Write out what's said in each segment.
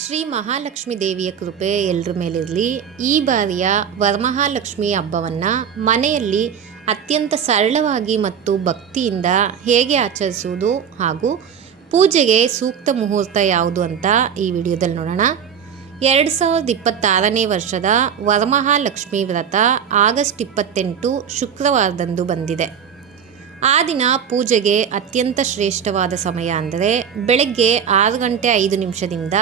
ಶ್ರೀ ಮಹಾಲಕ್ಷ್ಮೀ ದೇವಿಯ ಕೃಪೆ ಎಲ್ಲರ ಮೇಲಿರಲಿ. ಈ ಬಾರಿಯ ವರಮಹಾಲಕ್ಷ್ಮಿ ಹಬ್ಬವನ್ನು ಮನೆಯಲ್ಲಿ ಅತ್ಯಂತ ಸರಳವಾಗಿ ಮತ್ತು ಭಕ್ತಿಯಿಂದ ಹೇಗೆ ಆಚರಿಸುವುದು ಹಾಗೂ ಪೂಜೆಗೆ ಸೂಕ್ತ ಮುಹೂರ್ತ ಯಾವುದು ಅಂತ ಈ ವಿಡಿಯೋದಲ್ಲಿ ನೋಡೋಣ. 2026ನೇ ವರ್ಷದ ವರಮಹಾಲಕ್ಷ್ಮಿ ವ್ರತ ಆಗಸ್ಟ್ 28 ಶುಕ್ರವಾರದಂದು ಬಂದಿದೆ. ಆ ದಿನ ಪೂಜೆಗೆ ಅತ್ಯಂತ ಶ್ರೇಷ್ಠವಾದ ಸಮಯ ಅಂದರೆ ಬೆಳಗ್ಗೆ 6 ಗಂಟೆ 5 ನಿಮಿಷದಿಂದ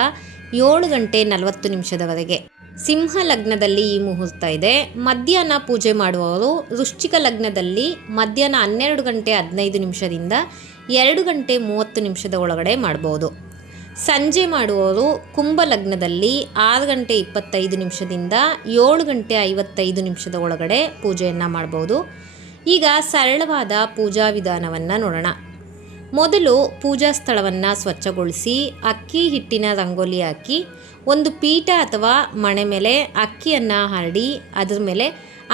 7 ಗಂಟೆ 40 ನಿಮಿಷದವರೆಗೆ. ಸಿಂಹ ಲಗ್ನದಲ್ಲಿ ಈ ಮುಹೂರ್ತ ಇದೆ. ಮಧ್ಯಾಹ್ನ ಪೂಜೆ ಮಾಡುವವರು ವೃಶ್ಚಿಕ ಲಗ್ನದಲ್ಲಿ ಮಧ್ಯಾಹ್ನ 12 ಗಂಟೆ 15 ನಿಮಿಷದಿಂದ 2 ಗಂಟೆ 30 ನಿಮಿಷದ ಒಳಗಡೆ ಮಾಡ್ಬೋದು. ಸಂಜೆ ಮಾಡುವವರು ಕುಂಭ ಲಗ್ನದಲ್ಲಿ 6 ಗಂಟೆ 25 ನಿಮಿಷದಿಂದ 7 ಗಂಟೆ 55 ನಿಮಿಷದ ಒಳಗಡೆ ಪೂಜೆಯನ್ನು ಮಾಡ್ಬೋದು. ಈಗ ಸರಳವಾದ ಪೂಜಾ ವಿಧಾನವನ್ನು ನೋಡೋಣ. ಮೊದಲು ಪೂಜಾ ಸ್ಥಳವನ್ನು ಸ್ವಚ್ಛಗೊಳಿಸಿ ಅಕ್ಕಿ ಹಿಟ್ಟಿನ ರಂಗೋಲಿ ಹಾಕಿ ಒಂದು ಪೀಠ ಅಥವಾ ಮಣೆ ಮೇಲೆ ಅಕ್ಕಿಯನ್ನು ಹರಡಿ ಅದರ ಮೇಲೆ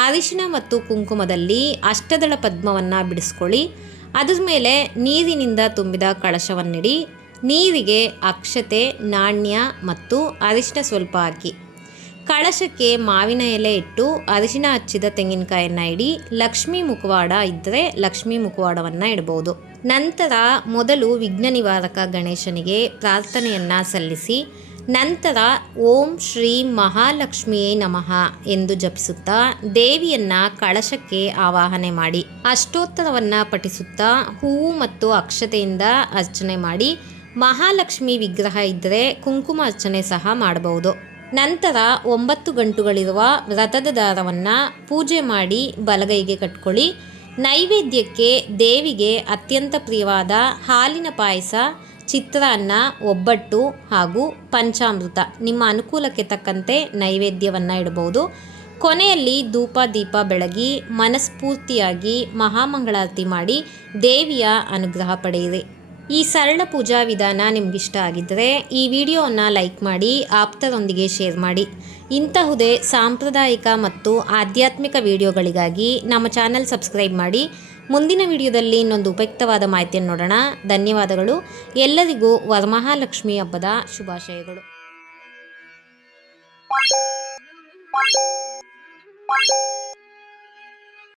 ಅರಿಶಿನ ಮತ್ತು ಕುಂಕುಮದಲ್ಲಿ ಅಷ್ಟದಳ ಪದ್ಮವನ್ನು ಬಿಡಿಸ್ಕೊಳ್ಳಿ. ಅದರ ಮೇಲೆ ನೀರಿನಿಂದ ತುಂಬಿದ ಕಳಶವನ್ನಿಡಿ. ನೀರಿಗೆ ಅಕ್ಷತೆ, ನಾಣ್ಯ ಮತ್ತು ಅರಿಶಿನ ಸ್ವಲ್ಪ ಹಾಕಿ ಕಳಶಕ್ಕೆ ಮಾವಿನ ಎಲೆ ಇಟ್ಟು ಅರಿಶಿನ ಹಚ್ಚಿದ ತೆಂಗಿನಕಾಯನ್ನು ಇಡಿ. ಲಕ್ಷ್ಮೀ ಮುಖವಾಡ ಇದ್ದರೆ ಲಕ್ಷ್ಮೀ ಮುಖವಾಡವನ್ನು ಇಡಬಹುದು. ನಂತರ ಮೊದಲು ವಿಘ್ನ ನಿವಾರಕ ಗಣೇಶನಿಗೆ ಪ್ರಾರ್ಥನೆಯನ್ನು ಸಲ್ಲಿಸಿ ನಂತರ ಓಂ ಶ್ರೀ ಮಹಾಲಕ್ಷ್ಮಿಯೇ ನಮಃ ಎಂದು ಜಪಿಸುತ್ತಾ ದೇವಿಯನ್ನು ಕಳಶಕ್ಕೆ ಆವಾಹನೆ ಮಾಡಿ ಅಷ್ಟೋತ್ತರವನ್ನು ಪಠಿಸುತ್ತಾ ಹೂವು ಮತ್ತು ಅಕ್ಷತೆಯಿಂದ ಅರ್ಚನೆ ಮಾಡಿ. ಮಹಾಲಕ್ಷ್ಮಿ ವಿಗ್ರಹ ಇದ್ದರೆ ಕುಂಕುಮ ಅರ್ಚನೆ ಸಹ ಮಾಡಬಹುದು. ನಂತರ 9 ಗಂಟುಗಳಿರುವ ವ್ರತದ ದಾರವನ್ನು ಪೂಜೆ ಮಾಡಿ ಬಲಗೈಗೆ ಕಟ್ಕೊಳ್ಳಿ. ನೈವೇದ್ಯಕ್ಕೆ ದೇವಿಗೆ ಅತ್ಯಂತ ಪ್ರಿಯವಾದ ಹಾಲಿನ ಪಾಯಸ, ಚಿತ್ರಾನ್ನ, ಒಬ್ಬಟ್ಟು ಹಾಗೂ ಪಂಚಾಮೃತ ನಿಮ್ಮ ಅನುಕೂಲಕ್ಕೆ ತಕ್ಕಂತೆ ನೈವೇದ್ಯವನ್ನು ಇಡಬಹುದು. ಕೊನೆಯಲ್ಲಿ ಧೂಪ ದೀಪ ಬೆಳಗಿ ಮನಸ್ಫೂರ್ತಿಯಾಗಿ ಮಹಾಮಂಗಳಾರತಿ ಮಾಡಿ ದೇವಿಯ ಅನುಗ್ರಹ ಪಡೆಯಿರಿ. ಈ ಸರಳ ಪೂಜಾ ವಿಧಾನ ನಿಮಗಿಷ್ಟ ಆಗಿದ್ದರೆ ಈ ವಿಡಿಯೋವನ್ನು ಲೈಕ್ ಮಾಡಿ ಆಪ್ತರೊಂದಿಗೆ ಶೇರ್ ಮಾಡಿ. ಇಂತಹುದೇ ಸಾಂಪ್ರದಾಯಿಕ ಮತ್ತು ಆಧ್ಯಾತ್ಮಿಕ ವಿಡಿಯೋಗಳಿಗಾಗಿ ನಮ್ಮ ಚಾನಲ್ ಸಬ್ಸ್ಕ್ರೈಬ್ ಮಾಡಿ. ಮುಂದಿನ ವಿಡಿಯೋದಲ್ಲಿ ಇನ್ನೊಂದು ಉಪಯುಕ್ತವಾದ ಮಾಹಿತಿಯನ್ನು ನೋಡೋಣ. ಧನ್ಯವಾದಗಳು. ಎಲ್ಲರಿಗೂ ವರಮಹಾಲಕ್ಷ್ಮಿ ಹಬ್ಬದ ಶುಭಾಶಯಗಳು.